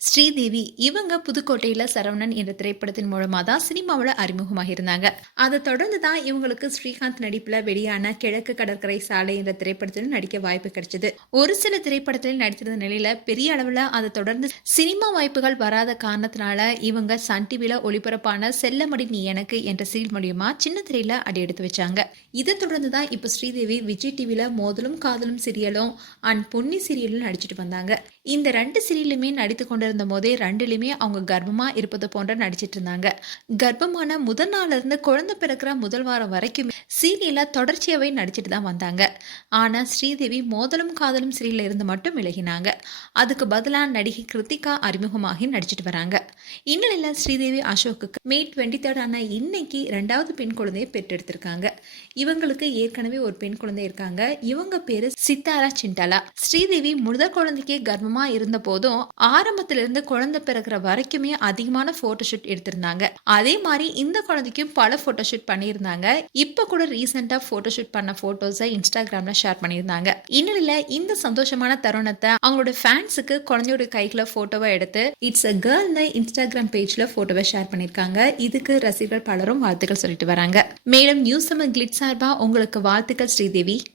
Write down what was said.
ஸ்ரீதேவி இவங்க புதுக்கோட்டையில சரவணன் என்ற திரைப்படத்தின் மூலமா தான் சினிமாவில் அறிமுகமாக இருந்தாங்க. அதை தொடர்ந்து தான் இவங்களுக்கு ஸ்ரீகாந்த் நடிப்புல வெளியான கிழக்கு கடற்கரை சாலை என்ற திரைப்படத்தில் நடிக்க வாய்ப்பு கிடைச்சது. ஒரு சில திரைப்படத்தில் நடித்திருந்த நிலையில பெரிய அளவுல அதை தொடர்ந்து சினிமா வாய்ப்புகள் வராத காரணத்தினால இவங்க சன் டிவில ஒளிபரப்பான செல்லமடி நீ எனக்கு என்ற சீரியல் மூலியமா சின்ன திரையில அடி எடுத்து வச்சாங்க. இதை தொடர்ந்து தான் இப்ப ஸ்ரீதேவி விஜய் டிவில மோதலும் காதலும் சீரியலும் அண்ட் பொன்னி சீரியலும் நடிச்சிட்டு வந்தாங்க. இந்த 2 சீரியலுமே நடித்து கொண்டிருந்த போதே 2லுமே அவங்க கர்ப்பமா இருப்பது போன்ற நடிச்சிட்டு இருந்தாங்க. கர்ப்பமான முதல் நாள்ல இருந்து குழந்தை பிறக்கிற முதல் வாரம் வரைக்கும் சீரியல்ல தொடர்ச்சியாவே நடிச்சிட்டு தான் வந்தாங்க. ஆனா ஸ்ரீதேவி மோதலும் காதலும் சீரியல்ல இருந்து மட்டும் விலகினாங்க. அதுக்கு பதிலா நடிகை கிருத்திகா அறிமுகமாகி நடிச்சிட்டு வராங்க. இந்நிலையில ஸ்ரீதேவி அசோக்குக்கு மே 23 ஆன இன்னைக்கு 2வது பெண் குழந்தையை பெற்றெடுத்திருக்காங்க. இவங்களுக்கு ஏற்கனவே ஒரு பெண் குழந்தை இருக்காங்க. இவங்க பேரு சித்தாரா சிண்டாலா. ஸ்ரீதேவி முதல் குழந்தைக்கு கர்ப்பமா இருந்த போதும் ஆரம்பத்துல இருந்து குழந்தை பிறகுற வரைக்குமே அதிகமான போட்டோஷூட் எடுத்திருந்தாங்க. அதே மாதிரி இந்த குழந்தைக்கும் பல போட்டோஷூட் பண்ணியிருந்தாங்க. இப்ப கூட ரீசெண்டா போட்டோஷூட் பண்ண போட்டோஸை இன்ஸ்டாகிராம்ல ஷேர் பண்ணியிருந்தாங்க. இந்நிலையில இந்த சந்தோஷமான தருணத்தை அவங்களோட ஃபேன்ஸுக்கு குழந்தையோட கைகளை போட்டோவை எடுத்து இட்ஸ் அ கேர்ள்னு இன்ஸ்டாகிராம் பேஜ்ல போட்டோவை ஷேர் பண்ணியிருக்காங்க. இதுக்கு ரசிகர்கள் பலரும் வாழ்த்துக்கள் சொல்லிட்டு வராங்க. மேலும் நியூஸ் கிளிட் சார்பா உங்களுக்கு வாழ்த்துக்கள் ஸ்ரீதேவி.